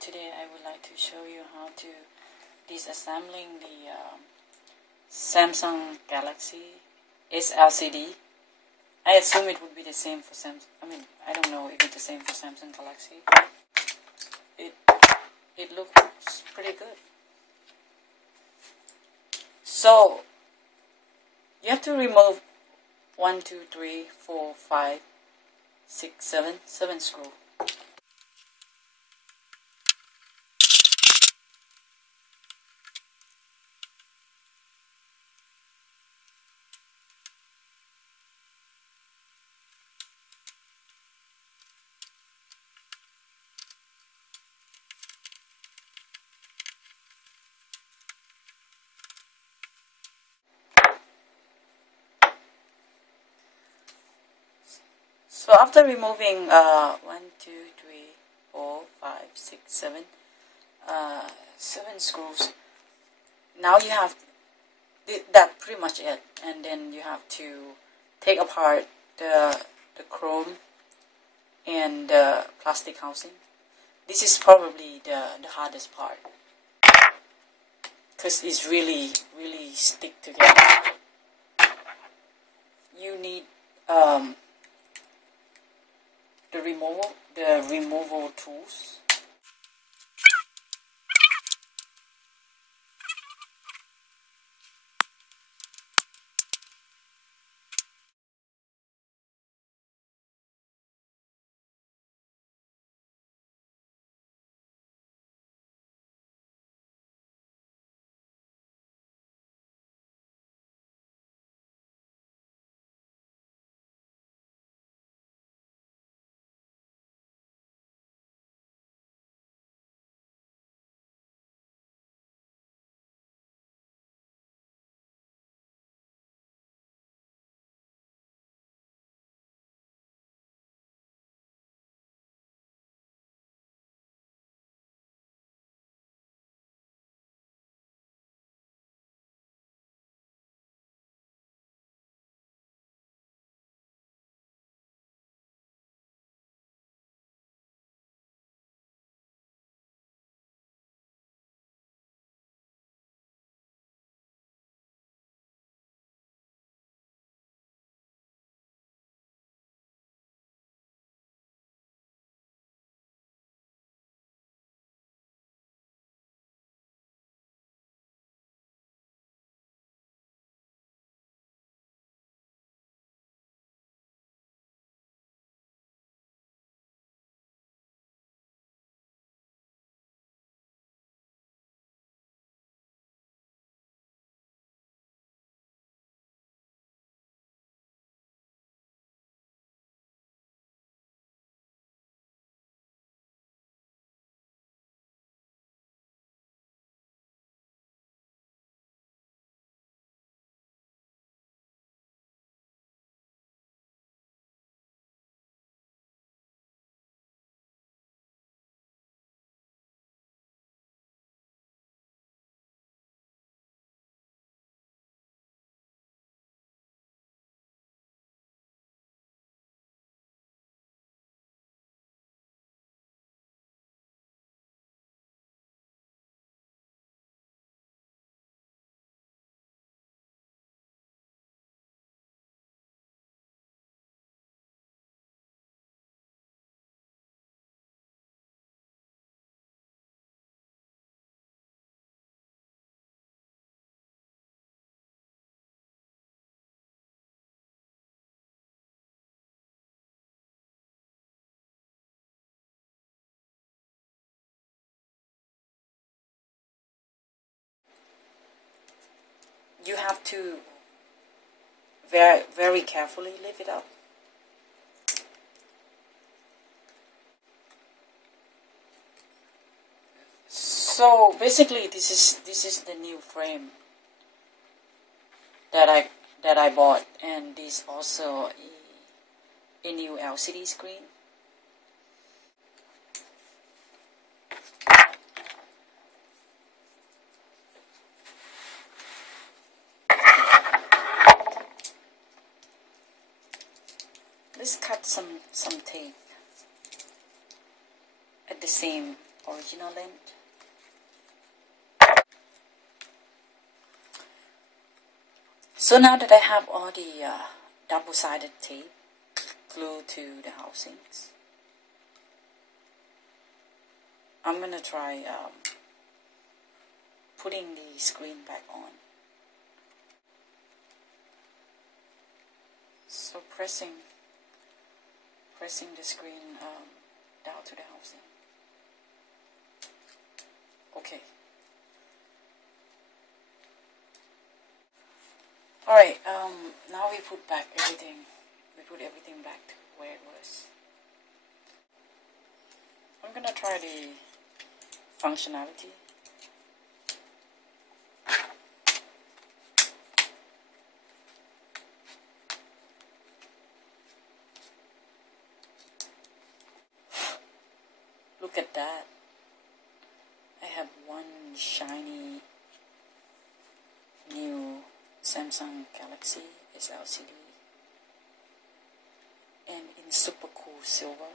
today I would like to show you how to disassembling the Samsung Galaxy SLCD. I assume it would be the same for Samsung. I don't know if it's the same for Samsung Galaxy. It looks pretty good. So you have to remove 1, 2, 3, 4, 5, 6, 7 screws. So after removing 1, 2, 3, 4, 5, 6, 7, 7 screws, now you have that's pretty much it, and then you have to take apart the chrome and the plastic housing. This is probably the hardest part because it's really stick together. You need the removal tools. You have to very carefully lift it up. So basically, this is the new frame that I bought, and this also a new LCD screen. Let's cut some tape at the same original lint. So now that I have all the double-sided tape glued to the housings, I'm gonna try putting the screen back on. So pressing the screen down to the housing. Okay. Alright, now we put everything back to where it was. I'm gonna try the functionality. Look at that. I have one shiny new Samsung Galaxy SLCD and in super cool silver.